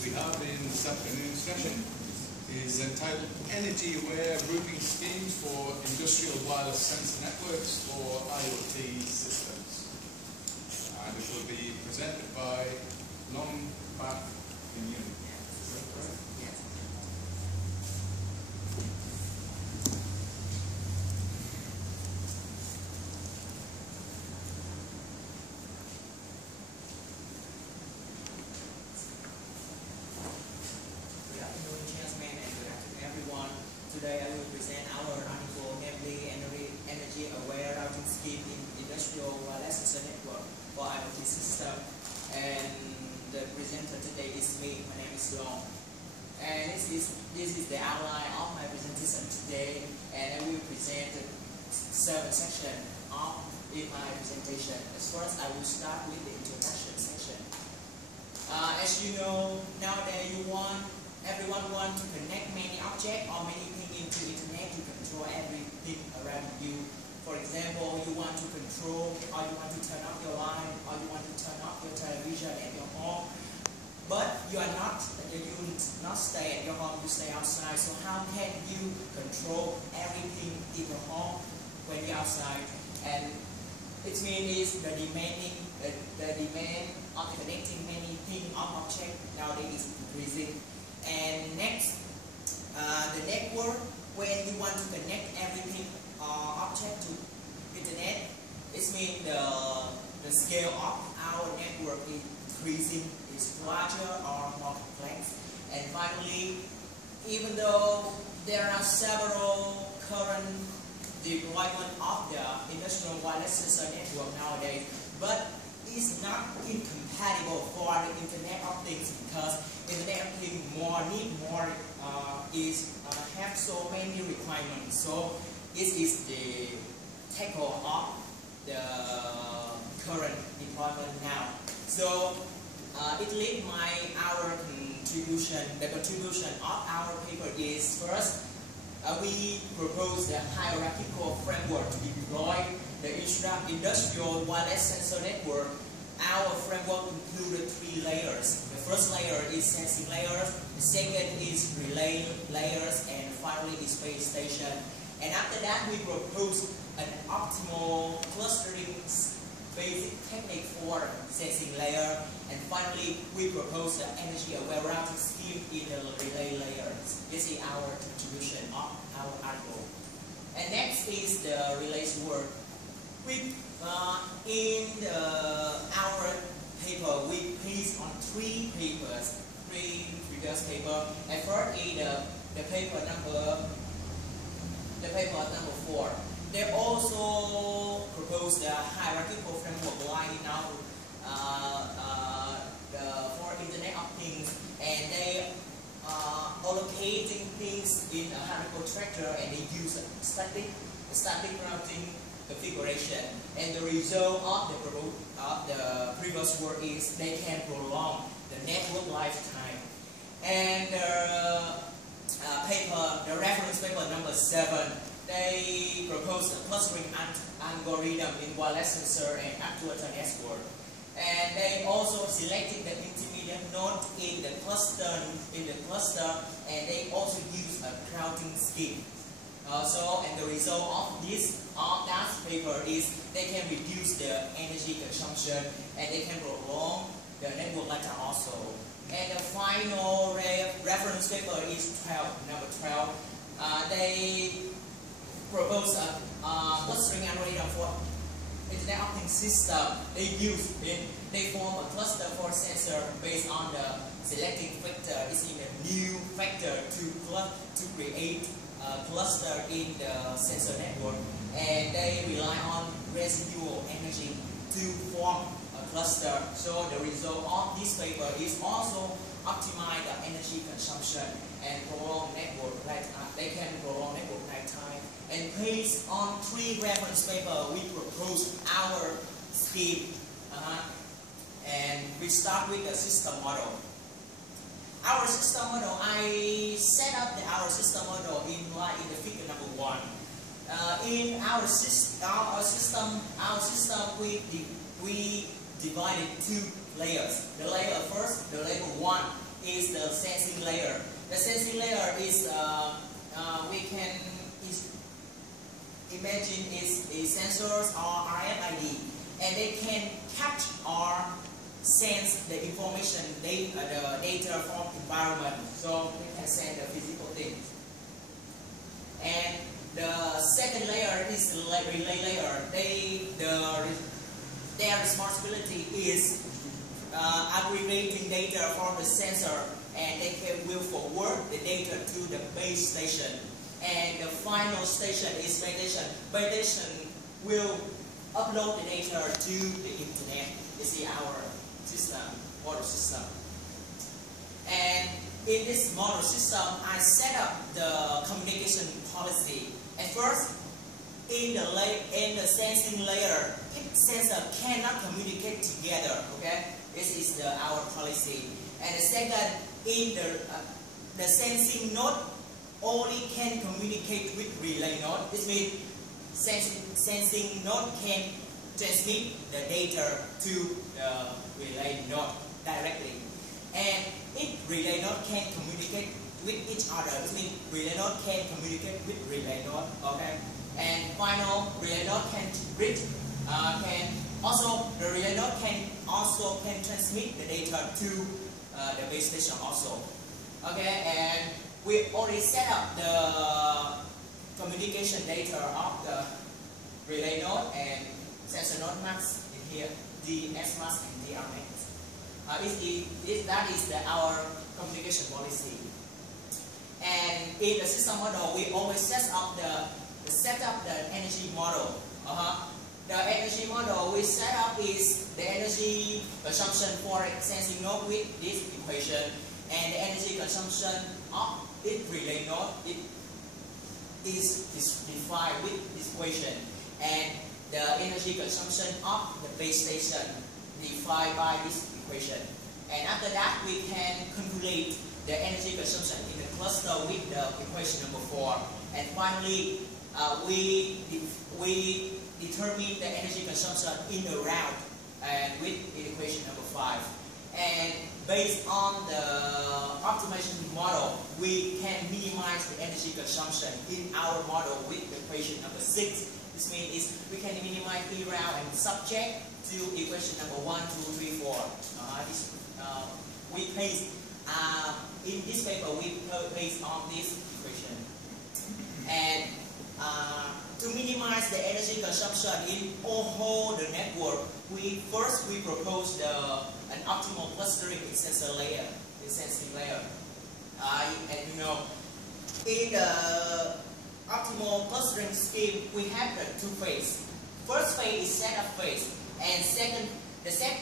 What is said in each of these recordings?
we have in this afternoon's session is entitled Energy Aware Routing Schemes for Industrial Wireless Sensor Networks for IoT Systems. And it will be presented by Long Bat Immune. Is that correct? Yes. Good afternoon, Chairman, and good afternoon, everyone. Today I will present our article, namely Energy Aware Routing Scheme in Industrial Wireless Sensor Network for IoT System. And the presenter today is me. My name is Long. And this is the outline of my presentation today. And I will present 7 sections in my presentation. As first, I will start with the introduction section. As you know, nowadays everyone wants to connect many objects or many things into the internet to control everything around you. For example, you want to control, or you want to turn off your light, or you want to turn off your television at your home. But you not stay at your home, you stay outside. So how can you control everything in your home when you're outside? And it means the demand of connecting many things of objects nowadays is increasing. And next, the network, when you want to connect everything object to internet, it means the scale of our network is increasing, is larger or more complex. And finally, even though there are several current deployment of the industrial wireless sensor network nowadays, but it's not incompatible for the Internet of Things, because Internet of Things have so many requirements. So this is the tackle of the current deployment now. So it leads our contribution. The contribution of our paper is first, we propose the hierarchical framework to deploy the industrial wireless sensor network. Our framework included 3 layers. The first layer is sensing layers, the second is relay layers, and finally is base station. And after that, we propose an optimal clustering basic technique for sensing layer. And finally, we propose the energy aware routing scheme in the relay layers. This is our contribution of our article. And next is the relays work. In our paper, we based on 3 previous papers. And first is the paper number 4. They also propose the hierarchical framework lining out for Internet of Things, and they allocating things in a hierarchical structure, and they use static routing configuration. And the result of the previous work is they can prolong the network lifetime. And the reference paper number 7, they propose a clustering algorithm in wireless sensor and actuator network. And they also selected the intermediate node in the cluster, and they also use a routing scheme. And the result of that paper is they can reduce the energy consumption, and they can prolong the network lifetime also. And the final reference paper is number 12. They propose a clustering algorithm for Internet of Things system. They form a cluster for sensor based on the selecting factor. It's in a new factor to create a cluster in the sensor network, and they rely on residual energy to form a cluster. So the result of this paper is also optimize the energy consumption and prolong network lifetime. They can prolong network lifetime. And based on 3 reference papers, we propose our scheme. And we start with the system model. Our system model, I set up our system model in the figure number 1. In our system, we divided 2 layers. The layer first, the level 1, is the sensing layer. The sensing layer is we can imagine is sensors or RFID, and they can catch or sense the information, the data from environment, so they can send the physical things. And the second layer is the relay layer. Their responsibility is aggregating data from the sensor, and they will forward the data to the base station. And the final station is base station. Base station will upload the data to the internet. This is our system, model system. And in this model system, I set up the communication policy. At first, in the sensing layer, each sensor cannot communicate together. Okay, this is our policy. And the second, in the sensing node only can communicate with relay node. This means sensing node can transmit the data to the relay node directly. And if relay node can communicate with each other, this means relay node can communicate with relay node. Okay. And final, relay node can read, the relay node can transmit the data to the base station also. Okay, and we already set up the communication data of the relay node and sensor node max in here, DS max and DR max. That is our communication policy. And in the system model, we always set up the energy model. The energy model we set up is the energy consumption for sensing node with this equation, and the energy consumption of this relay node is defined with this equation, and the energy consumption of the base station defined by this equation. And after that, we can calculate the energy consumption in the cluster with the equation number 4. And finally, we determine the energy consumption in the route and with equation number 5. And based on the optimization model, we can minimize the energy consumption in our model with equation number 6. This means we can minimize the route and subject to equation number 1, 2, 3, 4. We place in this paper we place on this equation. And to minimize the energy consumption in all the network, we propose an optimal clustering in sensor layer, in sensing layer. And you know, in the optimal clustering scheme, we have the 2 phases. First phase is setup phase, and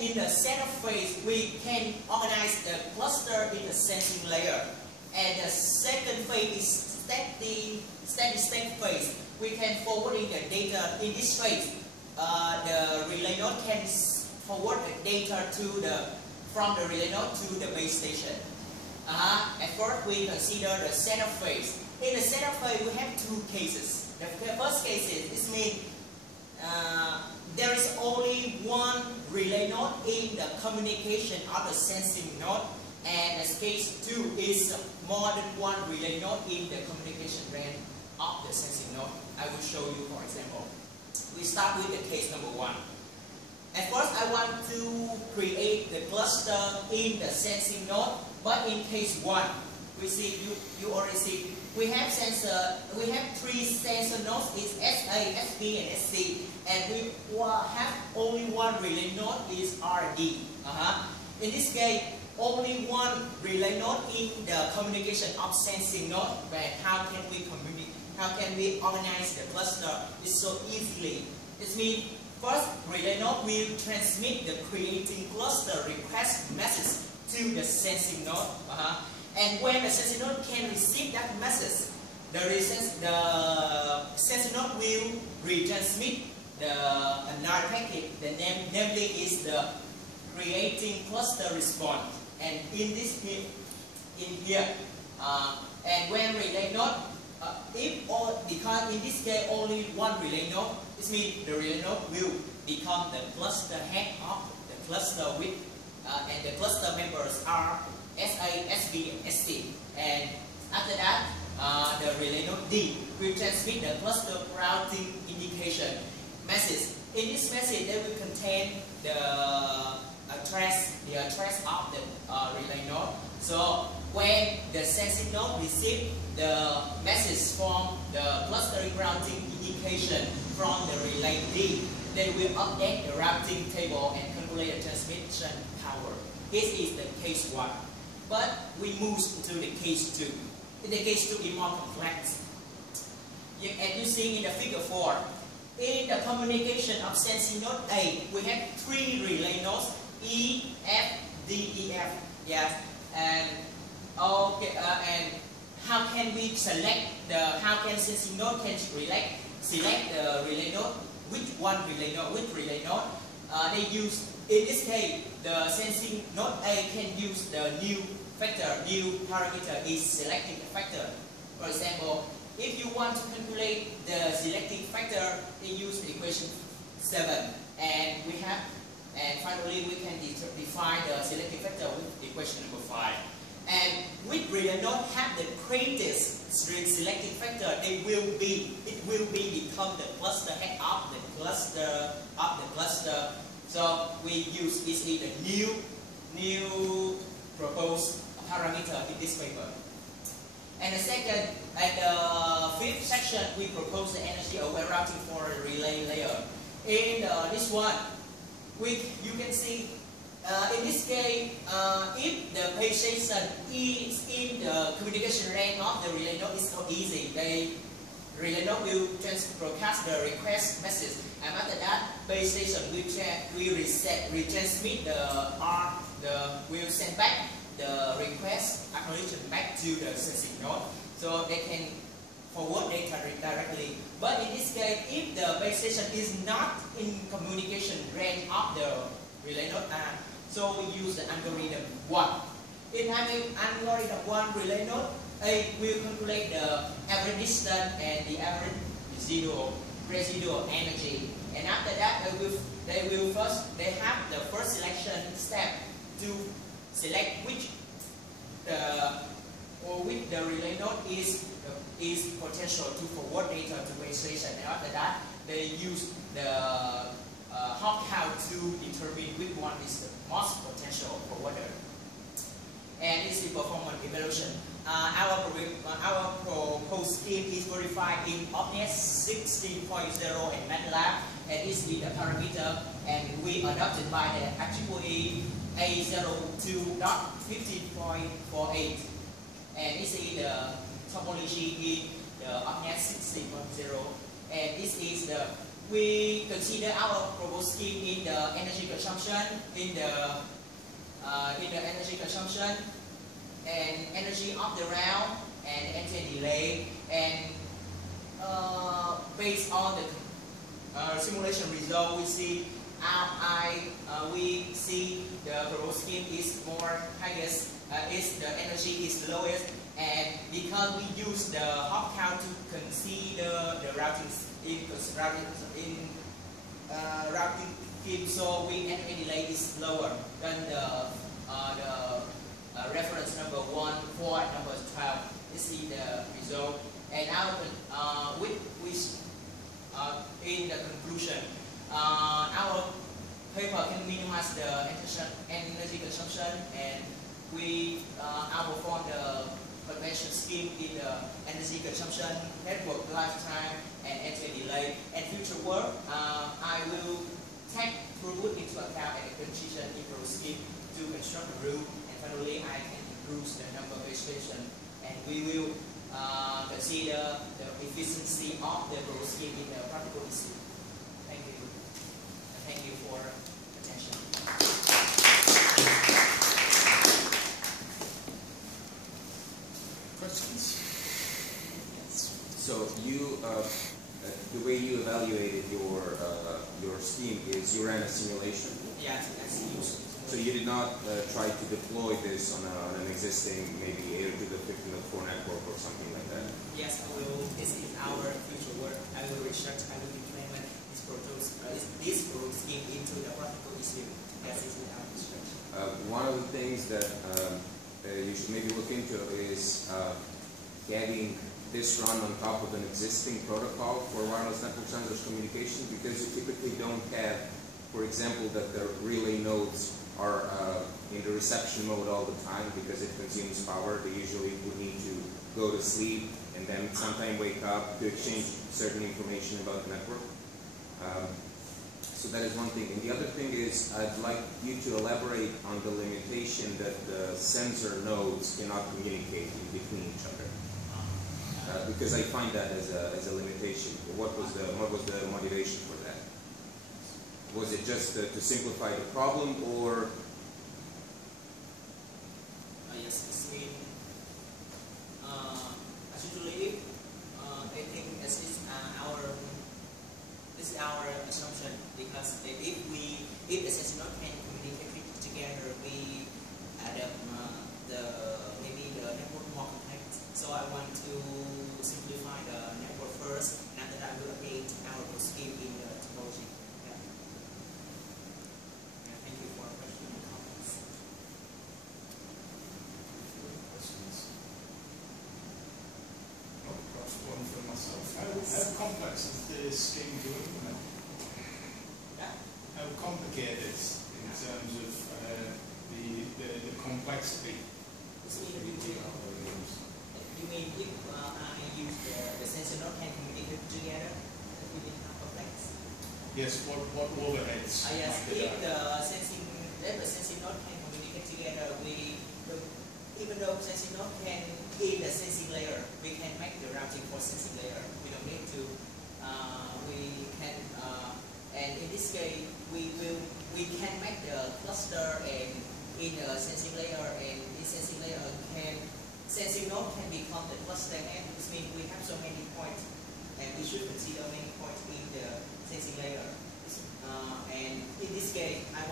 in the setup phase, we can organize the cluster in the sensing layer. And the second phase is steady state phase. We can forwarding the data in this phase. The relay node can forward the data from the relay node to the base station. At first, we consider the setup phase. In the setup phase, we have 2 cases. The first case is there is only one relay node in the communication of the sensing node, and the case 2 is more than one relay node in the communication range of the sensing node. I will show you, for example. We start with the case number 1. At first, I want to create the cluster in the sensing node, but in case 1, we see you already see we have 3 sensor nodes. It's SA, SP, and SC, and we have only one relay node is RD. In this case, only one relay node in the communication of sensing node. But how can we communicate? How can we organize the cluster? It's so easily. This means first relay node will transmit the creating cluster request message to the sensing node. And when the sensing node can receive that message, the sensing node will retransmit another packet. The namely is the creating cluster response. And in this here, and when relay node, because in this case only one relay node, this means the relay node will become the cluster head of the cluster with, and the cluster members are SA, SV, and ST. And after that, the relay node D will transmit the cluster routing indication message. In this message, they will contain the address of the relay node. So when the sensing node receives the message from the clustering routing indication from the relay D, they will update the routing table and calculate the transmission power. This is the case 1. But we move to the case 2. In the case 2 is more complex. As you see in the figure 4, in the communication of sensing node A, we have 3 relay nodes, E, F, D, E, F. Yes. And okay. And how can we select how can sensing node can select the relay node? Which relay node? They use, in this case, the sensing node A can use the new parameter is selecting factor. For example, if you want to calculate the selecting factor, they use the equation 7, and finally we can define the selecting factor with equation number 5. And which relay node have the greatest selecting factor, it will become the cluster head of the cluster. So we use this is the new proposed parameter in this paper. And the second, at the 5th section, we propose the energy aware routing for the relay layer. In this one, you can see in this case, if the base station is in the communication range of the relay node, it's so easy. The relay node will broadcast the request message, and after that, base station will retransmit will send back the request acknowledgement back to the sensing node, so they can forward data directly. But in this case, if the base station is not in communication range of the relay node A, so we use the algorithm 1. In algorithm 1 relay node, A will calculate the average distance and the average residual energy. And after that, they have the first selection step to select which the relay node is potential to forward data to base station. And after that, they use the hop count to determine which one is the most potential forwarder. And this is performance evaluation. Our proposed scheme is verified in OpNet 16.0 and MATLAB, and this is the parameter, and we adopted by the IEEE A02.15.48. And this is the topology in the OpNet 16.0, and this is we consider our proposed scheme in the energy consumption, in the energy consumption and energy of the round and end-to-end delay, and based on the simulation result, we see the proposed scheme is more highest, the energy is lowest, and because we use the hop count to consider the routing scheme, so end-to-end delay is lower than the reference number 1 for number 12. This is the result. And now, in the conclusion, our paper can minimize the energy consumption, and we outperform the convention scheme in the energy consumption, network lifetime, and end-to-end delay. And future work, I will take throughput into account and the transition improved scheme to construct the route. Finally, I can improve the number of base stations, and we will consider the efficiency of the growth scheme in the practical issue. Thank you. Thank you for attention. Questions? Yes. So you, the way you evaluated your scheme is you ran a simulation. Yes, that's used. So you did not try to deploy this on an existing, maybe 8 to the 15.4 network or something like that? Yes, I will. This is our future work. I will research, I will implement this proposed scheme into the practical issue. Yes, this is our research. One of the things that you should maybe look into is having this run on top of an existing protocol for wireless network sensors communication, because you typically don't have, for example, that the relay nodes are in the reception mode all the time because it consumes power. They usually would need to go to sleep and then sometime wake up to exchange certain information about the network. So that is one thing. And the other thing is, I'd like you to elaborate on the limitation that the sensor nodes cannot communicate in between each other. Because I find that as a limitation. What was the motivation for that? Was it just to simplify the problem, or? Yes, it's mean. Actually, I think this is our assumption, because if the sensor node can communicate together, we adapt maybe the network more complex. So I want to simplify the network first, and after that we'll update our scheme in the topology. Yeah. Yeah, thank you for your question and comments. Questions? Oh, perhaps one for myself. How complex is the scheme to implement? Yeah. How complicated in terms of the complexity? You mean if I use the sensor node can communicate together, that will be how complex? Yes, what overheads? Yes, might be if there? the sensing node can communicate together, even though sensing node can in the sensing layer, we can make the routing for sensing layer. We don't need to. And in this case, we can make the cluster and in the sensing layer, and in sensing layer sensing node can become the cluster head, which means we have so many points, and we should consider many points in the sensing layer. And in this case, I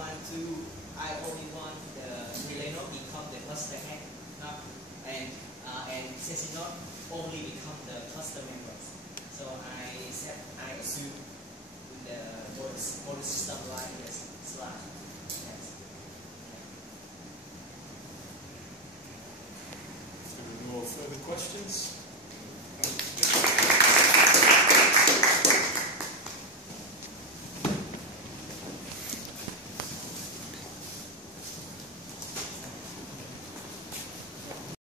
only want the relay node become the cluster head, and sensing node only become the cluster members. So I assume the model system like this slide. Yes. No further questions?